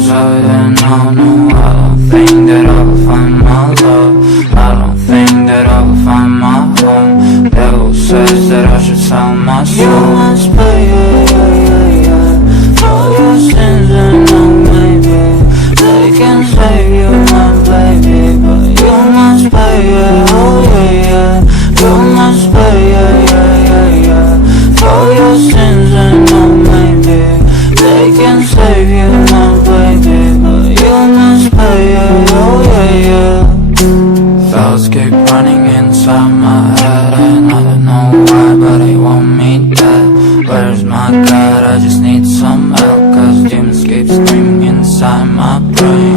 inside and no, I don't think that I will find my love. I don't think that I will find my home. Devil says that I should sell my soul. You must pay, for your sins and no, maybe they can save you, my baby, but you must pay, oh yeah. You must pay, for your sins and no, maybe they can save you, my baby, but you must pay, oh yeah. Thoughts keep running inside my head and I don't know why, but they want me dead. Where's my God? I just need some help, cause demons keep screaming inside my brain.